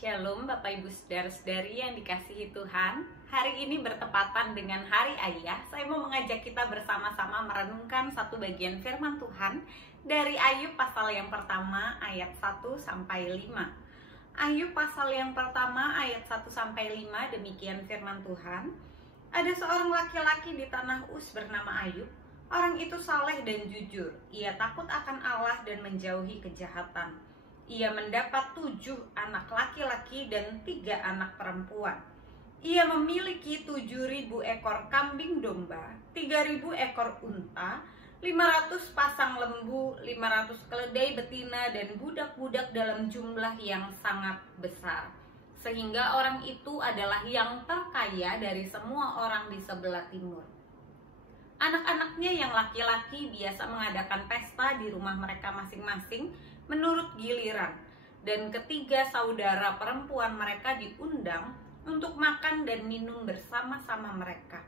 Shalom Bapak Ibu Saudara-saudari yang dikasihi Tuhan. Hari ini bertepatan dengan Hari Ayah. Saya mau mengajak kita bersama-sama merenungkan satu bagian firman Tuhan dari Ayub pasal yang pertama ayat 1-5. Ayub pasal yang pertama ayat 1-5, demikian firman Tuhan. Ada seorang laki-laki di tanah Uz bernama Ayub. Orang itu saleh dan jujur. Ia takut akan Allah dan menjauhi kejahatan. Ia mendapat 7 anak laki-laki dan 3 anak perempuan. Ia memiliki 7.000 ekor kambing domba, 3.000 ekor unta, 500 pasang lembu, 500 keledai betina, dan budak-budak dalam jumlah yang sangat besar. Sehingga orang itu adalah yang terkaya dari semua orang di sebelah timur. Anak-anaknya yang laki-laki biasa mengadakan pesta di rumah mereka masing-masing menurut giliran, dan ketiga saudara perempuan mereka diundang untuk makan dan minum bersama-sama mereka.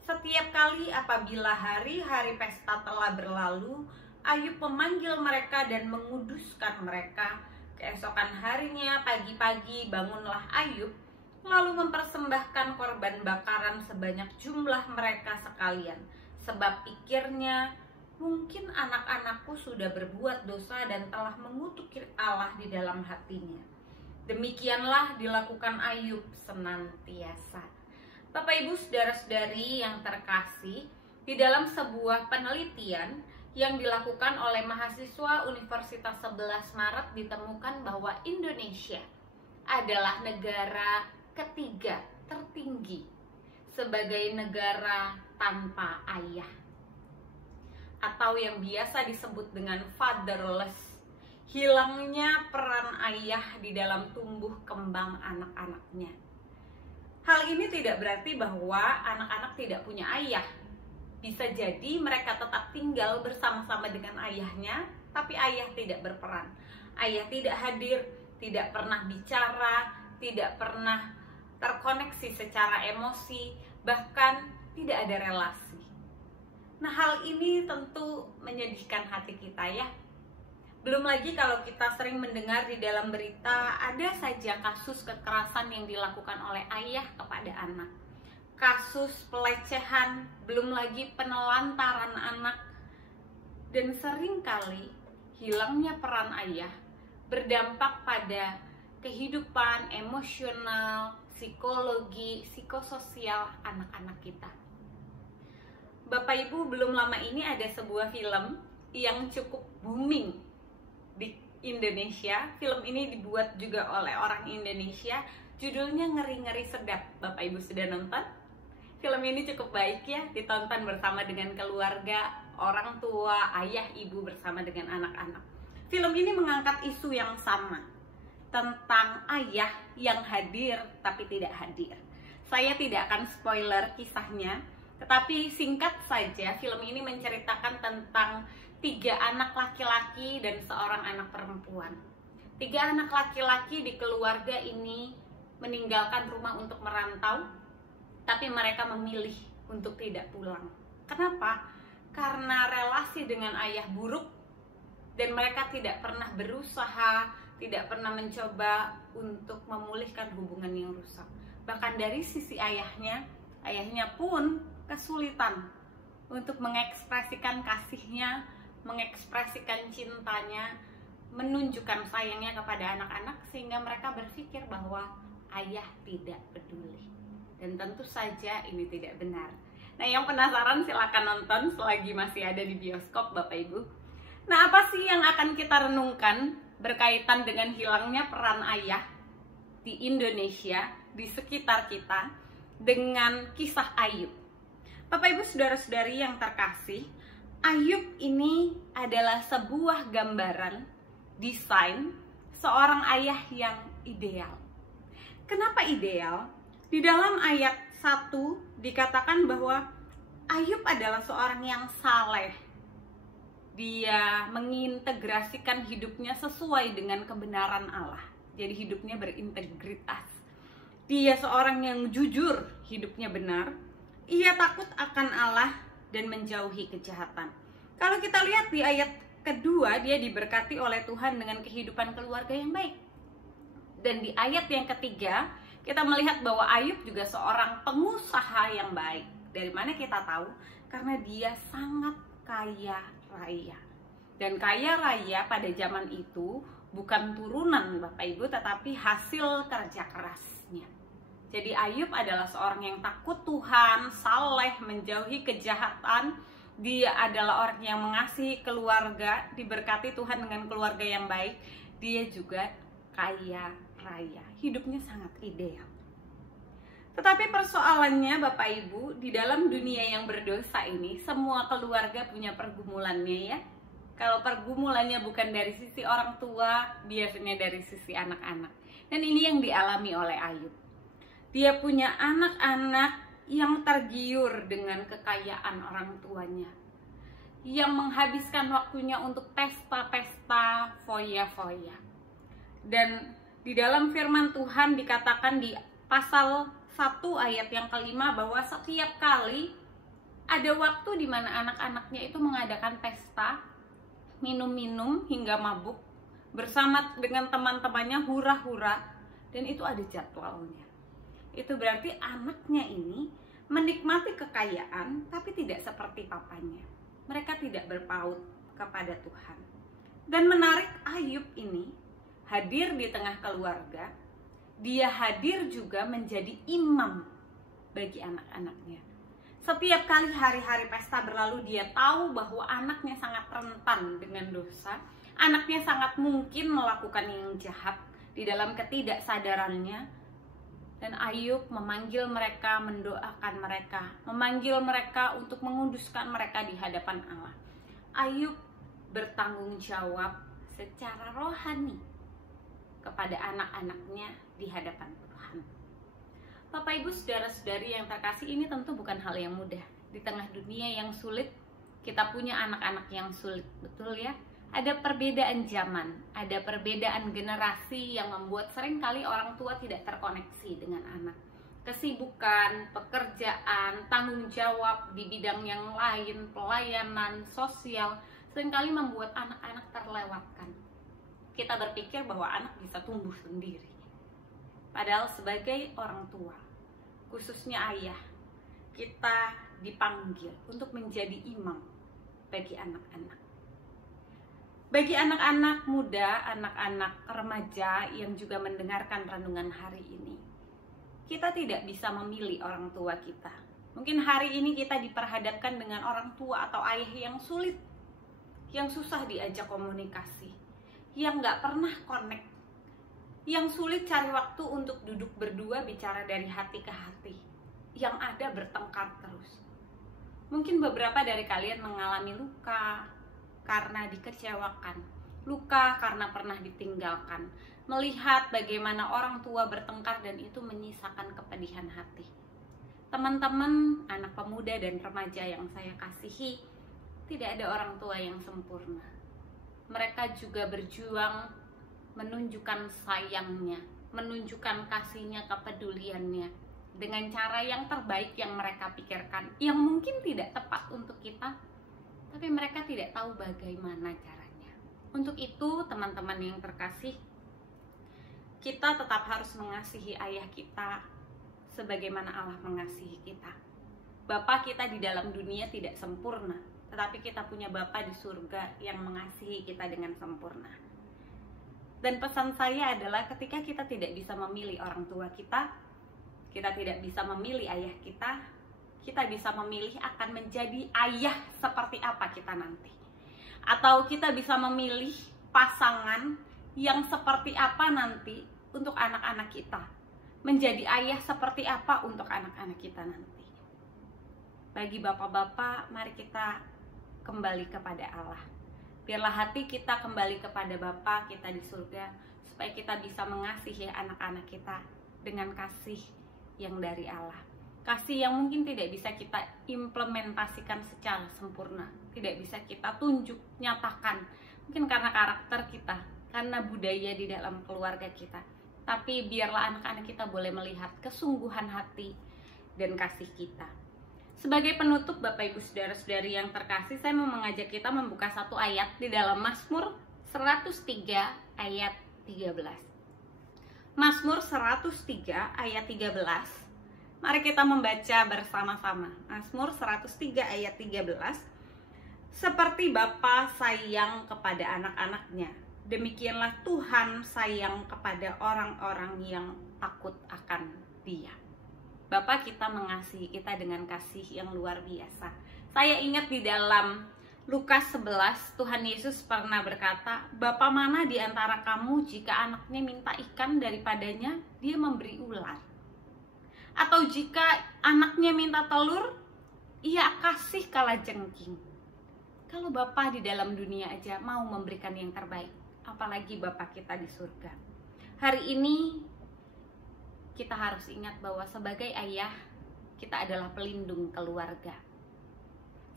Setiap kali apabila hari-hari pesta telah berlalu, Ayub memanggil mereka dan menguduskan mereka. Keesokan harinya pagi-pagi bangunlah Ayub, lalu mempersembahkan korban bakaran sebanyak jumlah mereka sekalian, sebab pikirnya, mungkin anak-anakku sudah berbuat dosa dan telah mengutuk Allah di dalam hatinya. Demikianlah dilakukan Ayub senantiasa. Bapak Ibu Saudara-saudari yang terkasih, di dalam sebuah penelitian yang dilakukan oleh mahasiswa Universitas 11 Maret ditemukan bahwa Indonesia adalah negara ketiga tertinggi sebagai negara tanpa ayah, atau yang biasa disebut dengan fatherless, hilangnya peran ayah di dalam tumbuh kembang anak-anaknya. Hal ini tidak berarti bahwa anak-anak tidak punya ayah. Bisa jadi mereka tetap tinggal bersama-sama dengan ayahnya, tapi ayah tidak berperan. Ayah tidak hadir, tidak pernah bicara, tidak pernah terkoneksi secara emosi, bahkan tidak ada relasi. Nah, hal ini tentu menyedihkan hati kita ya. Belum lagi kalau kita sering mendengar di dalam berita ada saja kasus kekerasan yang dilakukan oleh ayah kepada anak. Kasus pelecehan, belum lagi penelantaran anak. Dan seringkali hilangnya peran ayah berdampak pada kehidupan emosional, psikologi, psikososial anak-anak kita. Bapak Ibu, belum lama ini ada sebuah film yang cukup booming di Indonesia. Film ini dibuat juga oleh orang Indonesia. Judulnya Ngeri-Ngeri Sedap. Bapak Ibu sudah nonton? Film ini cukup baik ya, ditonton bersama dengan keluarga, orang tua, ayah, ibu bersama dengan anak-anak. Film ini mengangkat isu yang sama, tentang ayah yang hadir tapi tidak hadir. Saya tidak akan spoiler kisahnya, tetapi singkat saja, film ini menceritakan tentang 3 anak laki-laki dan seorang anak perempuan. 3 anak laki-laki di keluarga ini meninggalkan rumah untuk merantau, tapi mereka memilih untuk tidak pulang. Kenapa? Karena relasi dengan ayah buruk, dan mereka tidak pernah berusaha, tidak pernah mencoba untuk memulihkan hubungan yang rusak. Bahkan dari sisi ayahnya pun kesulitan untuk mengekspresikan kasihnya, mengekspresikan cintanya, menunjukkan sayangnya kepada anak-anak, sehingga mereka berpikir bahwa ayah tidak peduli. Dan tentu saja ini tidak benar. Nah, yang penasaran silakan nonton selagi masih ada di bioskop Bapak Ibu. Nah, apa sih yang akan kita renungkan berkaitan dengan hilangnya peran ayah di Indonesia, di sekitar kita, dengan kisah Ayub? Bapak Ibu saudara-saudari yang terkasih, Ayub ini adalah sebuah gambaran desain seorang ayah yang ideal. Kenapa ideal? Di dalam ayat 1 dikatakan bahwa Ayub adalah seorang yang saleh. Dia mengintegrasikan hidupnya sesuai dengan kebenaran Allah. Jadi hidupnya berintegritas. Dia seorang yang jujur, hidupnya benar. Ia takut akan Allah dan menjauhi kejahatan. Kalau kita lihat di ayat kedua, dia diberkati oleh Tuhan dengan kehidupan keluarga yang baik. Dan di ayat yang ketiga, kita melihat bahwa Ayub juga seorang pengusaha yang baik. Dari mana kita tahu? Karena dia sangat kaya raya. Dan kaya raya pada zaman itu bukan turunan Bapak Ibu, tetapi hasil kerja kerasnya. Jadi Ayub adalah seorang yang takut Tuhan, saleh, menjauhi kejahatan. Dia adalah orang yang mengasihi keluarga, diberkati Tuhan dengan keluarga yang baik. Dia juga kaya raya, hidupnya sangat ideal. Tetapi persoalannya Bapak Ibu, di dalam dunia yang berdosa ini, semua keluarga punya pergumulannya ya. Kalau pergumulannya bukan dari sisi orang tua, biasanya dari sisi anak-anak. Dan ini yang dialami oleh Ayub. Dia punya anak-anak yang tergiur dengan kekayaan orang tuanya, yang menghabiskan waktunya untuk pesta-pesta, foya-foya. Dan di dalam firman Tuhan dikatakan di pasal 1 ayat yang kelima bahwa setiap kali ada waktu di mana anak-anaknya itu mengadakan pesta, minum-minum hingga mabuk, bersama dengan teman-temannya hura-hura, dan itu ada jadwalnya. Itu berarti anaknya ini menikmati kekayaan tapi tidak seperti papanya. Mereka tidak berpaut kepada Tuhan. Dan menarik, Ayub ini hadir di tengah keluarga. Dia hadir juga menjadi imam bagi anak-anaknya. Setiap kali hari-hari pesta berlalu, dia tahu bahwa anaknya sangat rentan dengan dosa. Anaknya sangat mungkin melakukan yang jahat di dalam ketidaksadarannya. Dan Ayub memanggil mereka, mendoakan mereka, memanggil mereka untuk menguduskan mereka di hadapan Allah. Ayub bertanggung jawab secara rohani kepada anak-anaknya di hadapan Tuhan. Bapak Ibu, saudara-saudari yang terkasih, ini tentu bukan hal yang mudah. Di tengah dunia yang sulit, kita punya anak-anak yang sulit, betul ya? Ada perbedaan zaman, ada perbedaan generasi yang membuat seringkali orang tua tidak terkoneksi dengan anak. Kesibukan, pekerjaan, tanggung jawab di bidang yang lain, pelayanan, sosial, seringkali membuat anak-anak terlewatkan. Kita berpikir bahwa anak bisa tumbuh sendiri. Padahal sebagai orang tua, khususnya ayah, kita dipanggil untuk menjadi imam bagi anak-anak. Bagi anak-anak muda, anak-anak remaja yang juga mendengarkan renungan hari ini, kita tidak bisa memilih orang tua kita. Mungkin hari ini kita diperhadapkan dengan orang tua atau ayah yang sulit, yang susah diajak komunikasi, yang gak pernah connect, yang sulit cari waktu untuk duduk berdua bicara dari hati ke hati, yang ada bertengkar terus. Mungkin beberapa dari kalian mengalami luka karena dikecewakan, luka karena pernah ditinggalkan, melihat bagaimana orang tua bertengkar dan itu menyisakan kepedihan hati. Teman-teman, anak pemuda dan remaja yang saya kasihi, tidak ada orang tua yang sempurna. Mereka juga berjuang menunjukkan sayangnya, menunjukkan kasihnya, kepeduliannya dengan cara yang terbaik yang mereka pikirkan, yang mungkin tidak tepat untuk kita, tapi mereka tidak tahu bagaimana caranya. Untuk itu, teman-teman yang terkasih, kita tetap harus mengasihi ayah kita sebagaimana Allah mengasihi kita. Bapa kita di dalam dunia tidak sempurna, tetapi kita punya Bapa di surga yang mengasihi kita dengan sempurna. Dan pesan saya adalah ketika kita tidak bisa memilih orang tua kita tidak bisa memilih ayah kita bisa memilih akan menjadi ayah seperti apa kita nanti. Atau kita bisa memilih pasangan yang seperti apa nanti untuk anak-anak kita. Menjadi ayah seperti apa untuk anak-anak kita nanti. Bagi bapak-bapak, mari kita kembali kepada Allah. Biarlah hati kita kembali kepada Bapa kita di surga, supaya kita bisa mengasihi anak-anak kita dengan kasih yang dari Allah. Kasih yang mungkin tidak bisa kita implementasikan secara sempurna, tidak bisa kita tunjuk, nyatakan, mungkin karena karakter kita, karena budaya di dalam keluarga kita. Tapi biarlah anak-anak kita boleh melihat kesungguhan hati dan kasih kita. Sebagai penutup, Bapak Ibu Saudara-saudari yang terkasih, saya mau mengajak kita membuka satu ayat di dalam Mazmur 103 ayat 13. Mazmur 103 ayat 13. Mari kita membaca bersama-sama. Mazmur 103 ayat 13. Seperti Bapa sayang kepada anak-anaknya, demikianlah Tuhan sayang kepada orang-orang yang takut akan Dia. Bapa kita mengasihi kita dengan kasih yang luar biasa. Saya ingat di dalam Lukas 11, Tuhan Yesus pernah berkata, "Bapa mana di antara kamu jika anaknya minta ikan daripadanya, dia memberi ular? Atau jika anaknya minta telur, ia kasih kalajengking?" Kalau Bapa di dalam dunia aja mau memberikan yang terbaik, apalagi Bapa kita di surga. Hari ini kita harus ingat bahwa sebagai ayah, kita adalah pelindung keluarga.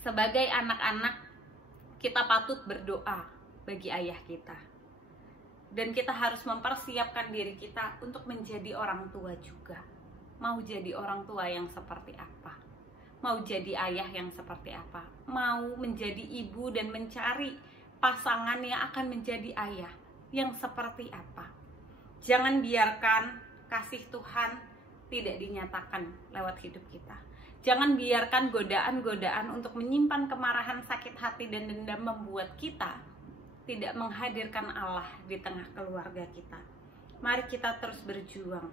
Sebagai anak-anak, kita patut berdoa bagi ayah kita. Dan kita harus mempersiapkan diri kita untuk menjadi orang tua juga. Mau jadi orang tua yang seperti apa? Mau jadi ayah yang seperti apa? Mau menjadi ibu dan mencari pasangan yang akan menjadi ayah yang seperti apa? Jangan biarkan kasih Tuhan tidak dinyatakan lewat hidup kita. Jangan biarkan godaan-godaan untuk menyimpan kemarahan, sakit hati, dan dendam membuat kita tidak menghadirkan Allah di tengah keluarga kita. Mari kita terus berjuang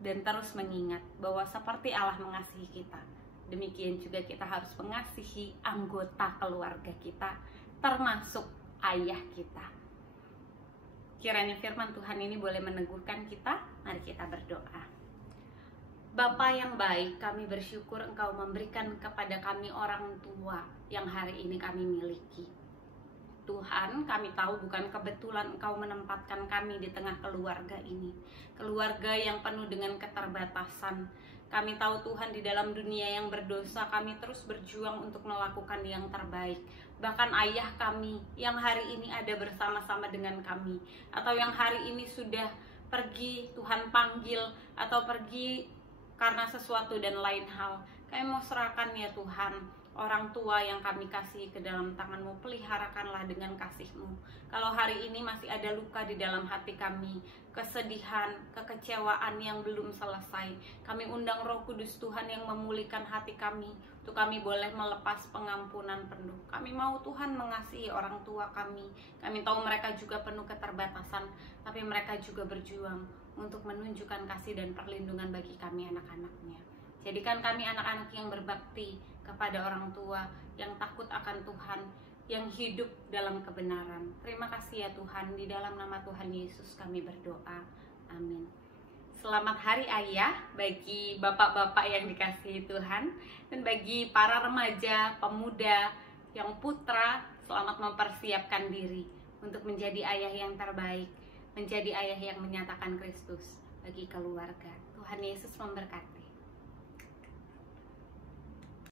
dan terus mengingat bahwa seperti Allah mengasihi kita, demikian juga kita harus mengasihi anggota keluarga kita, termasuk ayah kita. Kiranya firman Tuhan ini boleh meneguhkan kita. Mari kita berdoa. Bapa yang baik, kami bersyukur Engkau memberikan kepada kami orang tua yang hari ini kami miliki. Tuhan, kami tahu bukan kebetulan Engkau menempatkan kami di tengah keluarga ini. Keluarga yang penuh dengan keterbatasan. Kami tahu Tuhan di dalam dunia yang berdosa, kami terus berjuang untuk melakukan yang terbaik. Bahkan ayah kami yang hari ini ada bersama-sama dengan kami, atau yang hari ini sudah pergi, Tuhan panggil, atau pergi karena sesuatu dan lain hal, kami mau serahkan ya Tuhan, orang tua yang kami kasih ke dalam tangan-Mu. Peliharakanlah dengan kasih-Mu. Kalau hari ini masih ada luka di dalam hati kami, kesedihan, kekecewaan yang belum selesai, kami undang Roh Kudus Tuhan yang memulihkan hati kami, untuk kami boleh melepas pengampunan penuh. Kami mau Tuhan mengasihi orang tua kami. Kami tahu mereka juga penuh keterbatasan, tapi mereka juga berjuang untuk menunjukkan kasih dan perlindungan bagi kami anak-anaknya. Jadikan kami anak-anak yang berbakti kepada orang tua, yang takut akan Tuhan, yang hidup dalam kebenaran. Terima kasih ya Tuhan, di dalam nama Tuhan Yesus kami berdoa. Amin. Selamat Hari Ayah bagi bapak-bapak yang dikasihi Tuhan, dan bagi para remaja, pemuda, yang putra, selamat mempersiapkan diri untuk menjadi ayah yang terbaik, menjadi ayah yang menyatakan Kristus bagi keluarga. Tuhan Yesus memberkati.